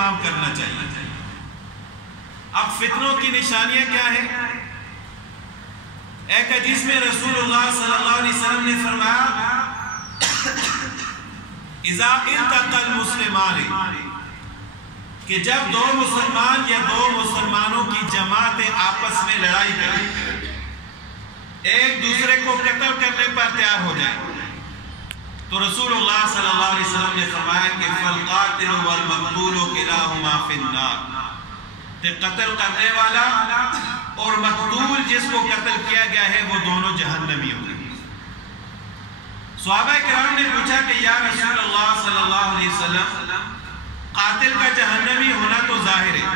اہتمام کرنا چاہیے۔ اب فتنوں کی نشانیاں کیا ہیں؟ ایک حدیث میں رسول اللہ صلی اللہ علیہ وسلم نے فرمایا اذا التقى المسلمان، کہ جب دو مسلمان یا دو مسلمانوں کی جماعتیں آپس میں لڑائی کریں، ایک دوسرے کو قتل کرنے پر تیار ہو جائیں، تو رسول اللہ صلی اللہ علیہ وسلم نے فرمایا کہ فالقاتل والمقتول کلاہما فی النار، کہ قتل کرنے والا اور مقتول جس کو قتل کیا گیا ہے وہ دونوں جہنمی ہوں گے۔ صحابہ کرام نے پوچھا کہ یا رسول اللہ صلی اللہ علیہ وسلم، قاتل کا جہنمی ہونا تو ظاہر ہے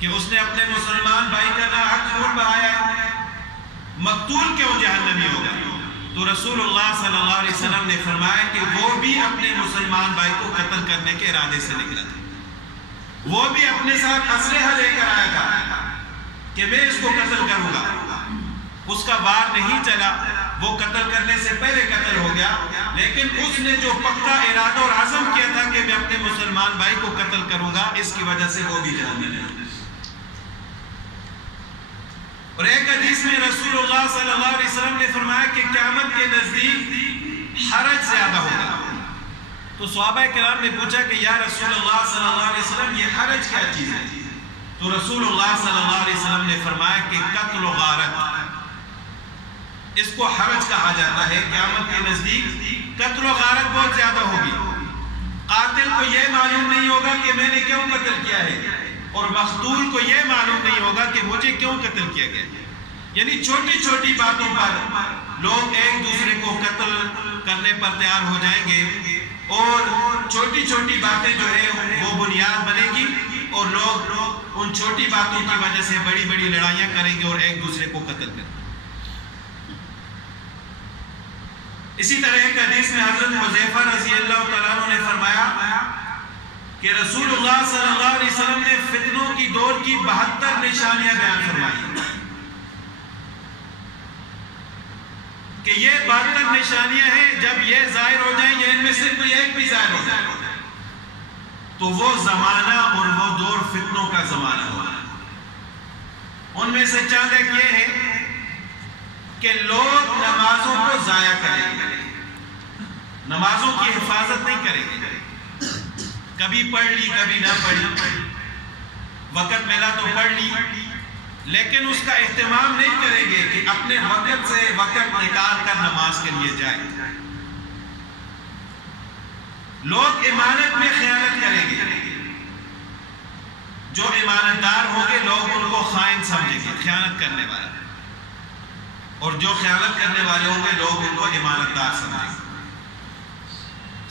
کہ اس نے اپنے مسلمان بھائی کا ناحق خون بہایا ہے، مقتول کیوں جہنمی ہوگا؟ تو رسول اللہ صلی اللہ علیہ وسلم نے فرمایا کہ وہ بھی اپنے مسلمان بھائی کو قتل کرنے کے ارادے سے نکلا تھا، وہ بھی اپنے ساتھ اسلحہ لے کر آیا تھا کہ میں اس کو قتل کروں گا، اس کا وار نہیں چلا، وہ قتل کرنے سے پہلے قتل ہو گیا، لیکن اس نے جو پکا ارادہ اور عزم کیا تھا کہ میں اپنے مسلمان بھائی کو قتل کروں گا، اس کی وجہ سے وہ بھی جہنم میں۔ اور ایک حدیث میں رسول اللہ صلی اللہ علیہ وسلم نے فرمایا کہ قیامت کے نزدیک حرج زیادہ ہوگا۔ تو صحابہ کرام نے پوچھا کہ یا رسول اللہ صلی اللہ علیہ وسلم یہ حرج کیا چیز ہے؟ تو رسول اللہ صلی اللہ علیہ وسلم نے فرمایا کہ قتل و غارت، اس کو حرج کہا جاتا ہے۔ قیامت کے نزدیک قتل و غارت بہت زیادہ ہوگی، قاتل کو یہ معلوم نہیں ہوگا کہ میں نے کیوں قتل کیا ہے، اور مقتول کو یہ معلوم نہیں ہوگا کہ مجھے کیوں قتل کیا گیا۔ یعنی چھوٹی چھوٹی باتوں پر لوگ ایک دوسرے کو قتل کرنے پر تیار ہو جائیں گے، اور چھوٹی چھوٹی باتیں جو ہے وہ بنیاد بنے گی، اور لوگ ان چھوٹی باتوں کی وجہ سے بڑی بڑی لڑائیاں کریں گے اور ایک دوسرے کو قتل کریں گے۔ اسی طرح ایک حدیث میں حضرت حذیفہ رضی اللہ تعالیٰ عنہ نے فرمایا کہ رسول اللہ صلی اللہ علیہ وسلم نے فتنوں کی دور کی 72 نشانیاں بیان فرمائی کہ یہ 72 نشانیاں ہیں، جب یہ ظاہر ہو جائیں یا ان میں سے کوئی ایک بھی ظاہر ہو جائے تو وہ زمانہ اور وہ دور فتنوں کا زمانہ ہوگا۔ ان میں سے چند ایک یہ ہے کہ لوگ نمازوں کو ضائع کریں گے، نمازوں کی حفاظت نہیں کریں گے، کبھی پڑھ لی کبھی نہ پڑھی، وقت ملا تو پڑھ لی، لیکن اس کا اہتمام نہیں کریں گے کہ اپنے وقت سے وقت نکال کر نماز کے لیے جائیں۔ لوگ امانت میں خیانت کریں گے، جو امانتدار ہوں گے لوگ ان کو خائن سمجھیں گے، خیانت کرنے والا، اور جو خیانت کرنے والے ہوں گے لوگ ان کو امانتدار سمجھیں گے۔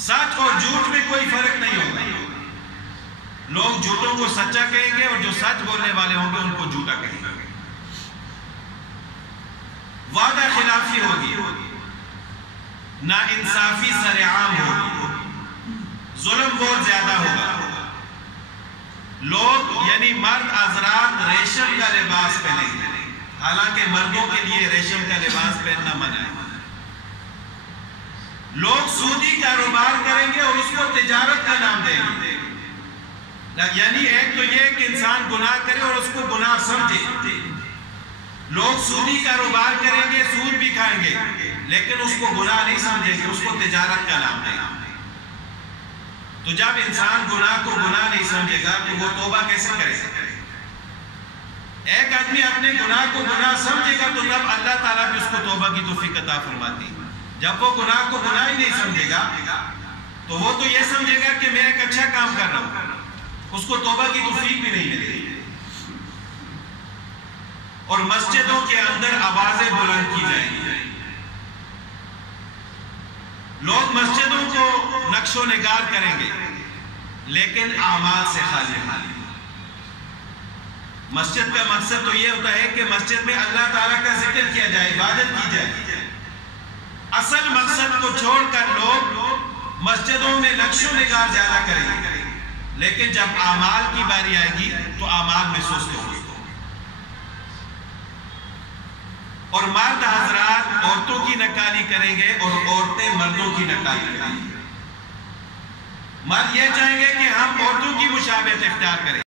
سچ اور جھوٹ میں کوئی فرق نہیں ہوگا، لوگ جھوٹوں کو سچا کہیں گے اور جو سچ بولنے والے ہوں گے ان کو جھوٹا کہیں گے۔ وعدہ خلافی ہوگی، ناانصافی سر عام ہوگی، ظلم بہت زیادہ ہوگا، لوگ یعنی مرد حضرات ریشم کا لباس پہنیں گے، حالانکہ مردوں کے لیے ریشم کا لباس پہننا منع ہے۔ لوگ سودی کاروبار کریں گے اور اس کو تجارت کا نام دیں گے، یعنی ایک تو یہ کہ انسان گناہ کرے اور اس کو گناہ سمجھے۔ لوگ سودی کاروبار کریں گے، سود بھی کھائیں گے، لیکن اس کو گناہ نہیں سمجھیں گے، اس کو تجارت کا نام دیں گے۔ تو جب انسان گناہ کو گناہ نہیں سمجھے گا تو وہ توبہ کیسے کرے گا؟ ایک آدمی اپنے گناہ کو گناہ سمجھے گا تو تب اللہ تعالیٰ بھی اس کو توبہ کی توفیق عطا فرماتی ہے۔ جب وہ گناہ کو گناہ ہی نہیں سمجھے گا تو وہ تو یہ سمجھے گا کہ میں ایک اچھا کام کر رہا ہوں، اس کو توبہ کی توفیق بھی نہیں ملے گی۔ اور مسجدوں کے اندر آوازیں بلند کی جائیں گی، لوگ مسجدوں کو نقش و نگار کریں گے لیکن اعمال سے خالی ہیں۔ مسجد کا مقصد تو یہ ہوتا ہے کہ مسجد میں اللہ تعالیٰ کا ذکر کیا جائے، عبادت کی جائے۔ اصل مقصد کو چھوڑ کر لوگ مسجدوں میں نقش و نگار زیادہ کریں گے، لیکن جب اعمال کی باری آئے گی تو اعمال میں سست ہوں گے۔ اور مرد حضرات عورتوں کی نکالی کریں گے اور عورتیں مردوں کی نکالی کریں گے۔ مرد یہ چاہیں گے کہ ہم عورتوں کی مشابہت اختیار کرے.